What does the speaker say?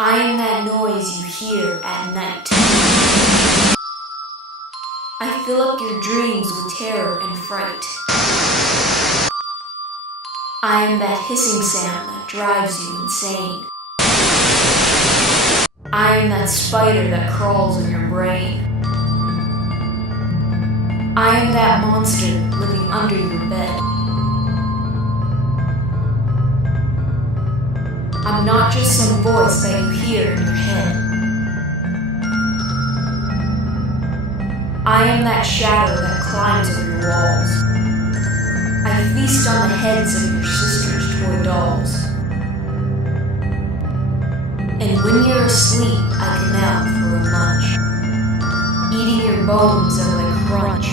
I am that noise you hear at night. I fill up your dreams with terror and fright. I am that hissing sound that drives you insane. I am that spider that crawls in your brain. I am that monster living under your bed. I'm not just some voice that you hear in your head. I am that shadow that climbs over your walls. I feast on the heads of your sister's toy dolls. And when you're asleep, I come out for a lunch, eating your bones as I crunch.